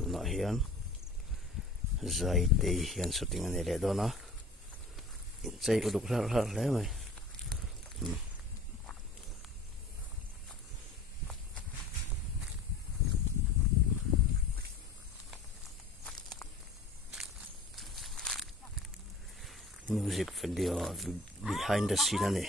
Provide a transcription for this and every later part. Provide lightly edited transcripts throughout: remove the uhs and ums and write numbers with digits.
tuna hian zai te hian shooting ani le dona in chei uduk hlar le mai music video behind the scene ani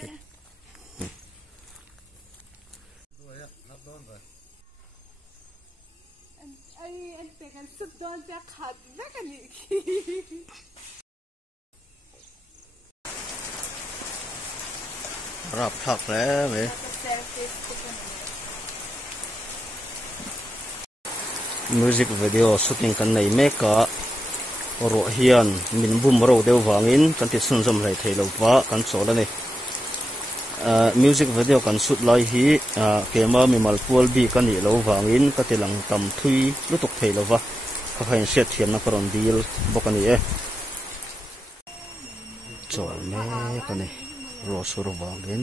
rap thak le me music video shooting kan nei meka ro hian min bum ro deu wangin kan ti sun jom lai thei lo wa kan chola ni music video kan shoot lai hi kema mi malpul bi kan ni lo wangin ka ti lang tam thui lutuk thei lo wa ka khain set thiam na karon deal bokani e chol me kani ro sur wangin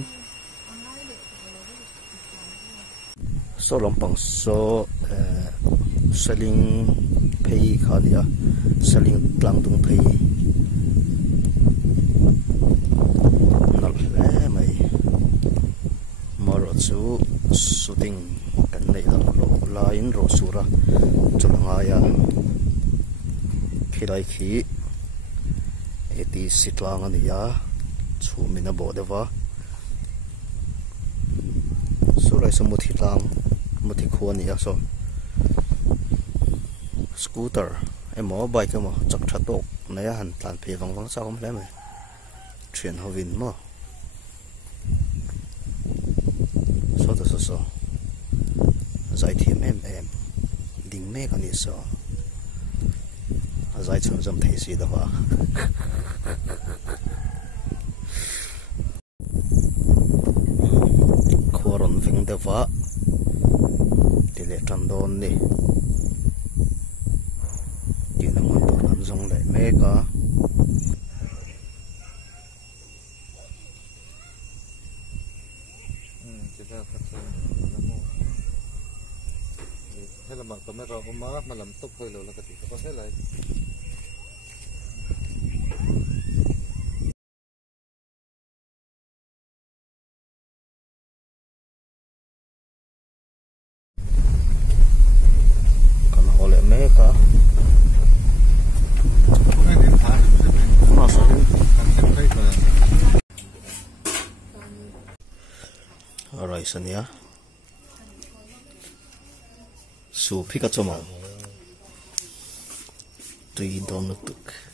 so lampang so saling pay khania saling tlang tung pay nal le mai maro chu shooting kan nei lo line ro sura chulanga ya khirai khi eti sitwang ania chumina bodewa surai samuthi tlang muthi khuania so scooter emo bike emo chak thatok naya han tlan phe wang sa kom hle mai train hovin mo so zai thiam em ding me kan ni so zai chum jam thei si da wa khoron ving da wa tele tandon ni zong lại mê có hay là bạn có mấy rau má mà làm tốt hơi là cái gì có thế lại còn họ lại mê có alright sania su pika choma tui dom tuk